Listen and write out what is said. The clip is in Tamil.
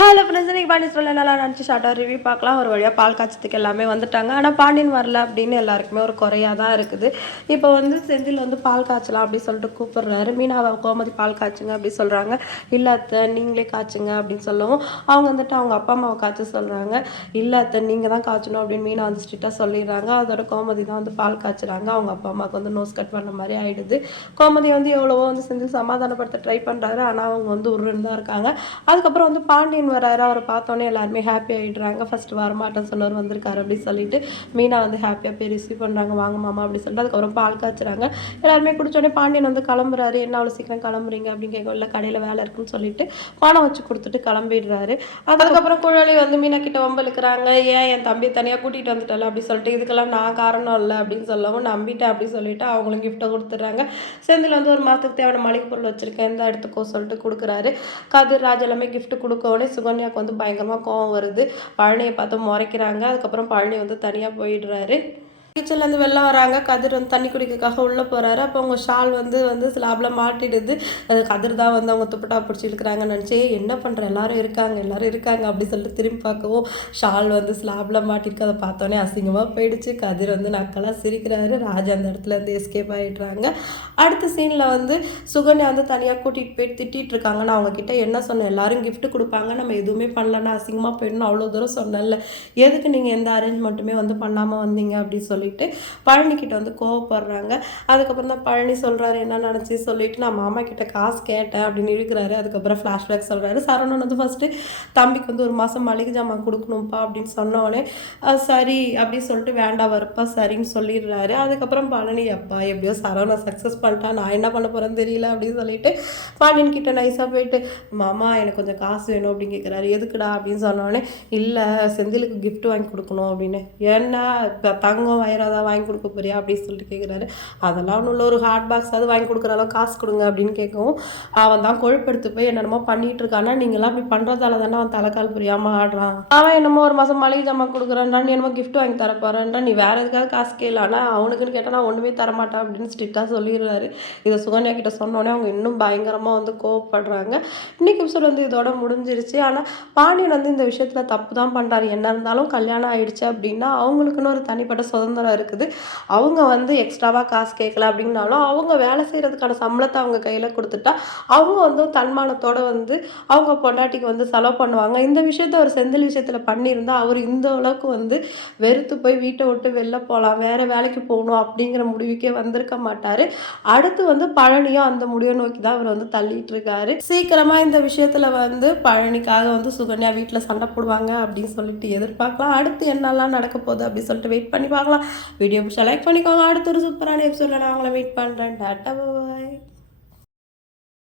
ஹலோ ஃப்ரெண்ட்ஸ் இன்னைக்கு பாண்டியன் சொல்ல நல்லா நினச்சி ஷார்ட்டாக ரிவ்யூ பார்க்கலாம். ஒரு வழியாக பால் காய்ச்சத்துக்கு எல்லாமே வந்துட்டாங்க. ஆனால் பாண்டியன் வரல அப்படின்னு எல்லாருக்குமே ஒரு குறையாக தான் இருக்குது. இப்போ வந்து செந்தில் வந்து பால் காய்ச்சலாம் அப்படின்னு சொல்லிட்டு கூப்பிடுறாரு. மீனாவை கோமதி பால் காய்ச்சுங்க அப்படி சொல்கிறாங்க இல்லை அத்தை நீங்களே காய்ச்சுங்க அப்படின்னு சொல்லவும் அவங்க வந்துட்டு அவங்க அப்பா அம்மாவை காய்ச்ச சொல்கிறாங்க இல்லை அத்தை நீங்கள் தான் காய்ச்சணும் அப்படின்னு மீனா வந்து ஸ்ட்ரிக்டாக சொல்லிடுறாங்க. அதோட கோமதி தான் வந்து பால் காய்ச்சுறாங்க. அவங்க அப்பா அம்மாவுக்கு வந்து நோஸ் கட் பண்ண மாதிரி ஆகிடுது கோமதி வந்து எவ்வளவோ வந்து செந்தில் சமாதானப்படுத்த ட்ரை பண்ணுறாரு ஆனால் அவங்க வந்து உருன்னு தான் இருக்காங்க. அதுக்கப்புறம் வந்து பாண்டியன் வராரு? அவரை பார்த்தோன்னே எல்லாருமே ஹாப்பி ஆகிடுறாங்க ஃபஸ்ட்டு வரமாட்டேன் சொன்னவர் வந்திருக்காரு அப்படின்னு சொல்லிட்டு மீனா வந்து ஹாப்பியாக போய் ரிசீவ் பண்ணுறாங்க வாங்க மாமா அப்படின்னு சொல்லிட்டு அதுக்கப்புறம் பால் காய்ச்சுறாங்க. எல்லாருமே குடிச்சோடனே பாண்டியன் வந்து கிளம்புறாரு. என்ன அவ்வளோ சீக்கிரம் கிளம்புறீங்க? அப்படின்னு கேட்க இல்லை கடையில் வேலை இருக்குன்னு சொல்லிட்டு பணம் வச்சு கொடுத்துட்டு கிளம்பிடுறாரு. அதுக்கப்புறம் குழலி வந்து மீனா கிட்ட வம்பளுக்குறாங்க ஏன் என் தம்பி தனியாக கூட்டிகிட்டு வந்துட்டல? அப்படி சொல்லிட்டு இதுக்கெல்லாம் நான் காரணம் இல்லை அப்படின்னு சொல்லவும் நம்பிட்டேன் அப்படின்னு சொல்லிட்டு அவங்களும் கிஃப்ட்டை கொடுத்துட்றாங்க. செந்தில் வந்து ஒரு மாதத்துக்கு தேவையான மளிகை பொருள் வச்சுருக்கேன். இந்த எடுத்துக்கோ சொல்லிட்டு கொடுக்குறாரு. கதிர் ராஜ் எல்லாமே கிஃப்ட் கொடுக்கவுடனே சுகன்யாவுக்கு வந்து பயங்கரமாக கோவம் வருது. பழனியை பார்த்து முறைக்கிறாங்க. அதுக்கப்புறம் பழனி வந்து தனியாக போயிடுறாரு. கிச்சன்லேருந்து வெளில வராங்க. கதிர் வந்து தண்ணி குடிக்கிறதுக்காக உள்ளே போகிறாரு அப்போ அவங்க ஷால் வந்து வந்து ஸ்லாப்ல மாட்டிடுது. அது கதிர் தான் வந்து அவங்க துப்பட்டா பிடிச்சி இழுக்கிறாங்கன்னு நினச்சி என்ன பண்ணுற எல்லாரும் இருக்காங்க எல்லாரும் இருக்காங்க அப்படி சொல்லிட்டு திரும்பி பார்க்கவும் ஷால் வந்து ஸ்லாப்ல மாட்டிருக்கு. அதை பார்த்தோன்னே அசிங்கமாக போயிடுச்சு. கதிர் வந்து நக்கலாக சிரிக்கிறாரு. ராஜா அந்த இடத்துல இருந்து எஸ்கேப் ஆகிடுறாங்க அடுத்த சீனில் வந்து சுகன்யா வந்து தனியாக கூட்டிகிட்டு போய் திட்டிகிட்டு இருக்காங்க. நான் அவங்கக்கிட்ட என்ன சொன்னேன்? எல்லாரும் கிஃப்ட் கொடுப்பாங்க. நம்ம எதுவுமே பண்ணலன்னா அசிங்கமாக போயிடணும். அவ்வளோ தூரம் சொன்னல எதுக்கு நீங்கள் எந்த அரேஞ்ச்மெண்ட்டுமே வந்து பண்ணாமல் வந்தீங்க அப்படின்னு சொல்லி சொல்லிட்டு பழனி வந்து கோவப்படுறாங்க. அதுக்கப்புறம் தான் பழனி சொல்கிறாரு என்ன நினச்சி சொல்லிட்டு நான் மாமா கிட்ட காசு கேட்டேன் அப்படின்னு இருக்கிறாரு அதுக்கப்புறம் ஃப்ளாஷ்பேக் சொல்கிறாரு சரவணன் வந்து ஃபஸ்ட்டு தம்பிக்கு வந்து ஒரு மாதம் மளிகை ஜாமான் கொடுக்கணும்ப்பா அப்படின்னு சொன்ன சரி அப்படின்னு சொல்லிட்டு வேண்டாம் வரப்பா சரின்னு சொல்லிடுறாரு. அதுக்கப்புறம் பழனி அப்பா எப்படியோ சரவணன் சக்ஸஸ் பண்ணிட்டான். நான் என்ன பண்ண போகிறேன்னு தெரியல அப்படின்னு சொல்லிட்டு பாண்டியன் கிட்ட நைஸாக போயிட்டு மாமா எனக்கு கொஞ்சம் காசு வேணும் அப்படின்னு கேட்குறாரு எதுக்குடா? அப்படின்னு சொன்னோடனே இல்லை செந்திலுக்கு கிஃப்ட் வாங்கி கொடுக்கணும் அப்படின்னு. என்ன? இப்போ ஆயிரம் வயிறாதான் வாங்கி கொடுக்க போறியா அப்படின்னு சொல்லிட்டு கேட்குறாரு அதெல்லாம் ஒன்றும் இல்லை ஒரு ஹாட் பாக்ஸ் அது வாங்கி கொடுக்குற அளவுக்கு காசு கொடுங்க அப்படின்னு கேட்கவும் அவன் தான் கொழுப்பெடுத்து போய் என்னென்னமோ பண்ணிட்டு இருக்கானா. நீங்களாம் அப்படி பண்ணுறதால தானே அவன் தலைக்கால் புரியாமல் ஆடுறான். அவன் என்னமோ ஒரு மாதம் மளிகை ஜாமான் கொடுக்குறான்டா நீ என்னமோ கிஃப்ட் வாங்கி தர நீ வேற எதுக்காக காசு கேளு. ஆனால் அவனுக்குன்னு கேட்டால் நான் ஒன்றுமே தரமாட்டேன் அப்படின்னு ஸ்ட்ரிக்டாக சொல்லிடுறாரு. இதை சுகன்யா கிட்ட சொன்னோடனே அவங்க இன்னும் பயங்கரமாக வந்து கோவப்படுறாங்க. இன்னைக்கு எபிசோட் வந்து இதோட முடிஞ்சிருச்சு. ஆனால் பாண்டியன் வந்து இந்த விஷயத்தில் தப்பு தான் பண்ணுறாரு என்ன இருந்தாலும் கல்யாணம் ஆயிடுச்சு அப்படின்னா அவங்களுக்குன்னு ஒரு தனிப்பட்ட சுதந்திரம் இருக்குது. அவங்க வந்து எக்ஸ்ட்ராவாக காசு கேட்கல அப்படின்னாலும் அவங்க வேலை செய்கிறதுக்கான சம்பளத்தை அவங்க கையில் கொடுத்துட்டா அவங்க வந்து தன்மானத்தோடு வந்து அவங்க பொண்டாட்டிக்கு வந்து செலவு பண்ணுவாங்க. இந்த விஷயத்த ஒரு செந்தில் விஷயத்தில் பண்ணியிருந்தா அவர் இந்த அளவுக்கு வந்து வெறுத்து போய் வீட்டை விட்டு வெளில போகலாம் வேறு வேலைக்கு போகணும் அப்படிங்கிற முடிவுக்கே வந்திருக்க மாட்டார். அடுத்து வந்து பழனியும் அந்த முடிவை நோக்கி தான் அவர் வந்து தள்ளிட்டு இருக்காரு. சீக்கிரமாக இந்த விஷயத்தில் வந்து பழனிக்காக வந்து சுகன்யா வீட்டில் சண்டை போடுவாங்க அப்படின்னு சொல்லிட்டு எதிர்பார்க்கலாம். அடுத்து என்னெல்லாம் நடக்க போகுது அப்படின்னு சொல்லிட்டு வெயிட் பண்ணி பார்க்கலாம். வீடியோ பிடிச்சா லைக் பண்ணிக்கோங்க. அடுத்த ஒரு சூப்பரான எபிசோடில் நான் உங்களை மீட் பண்றேன். டாட்டா பாய்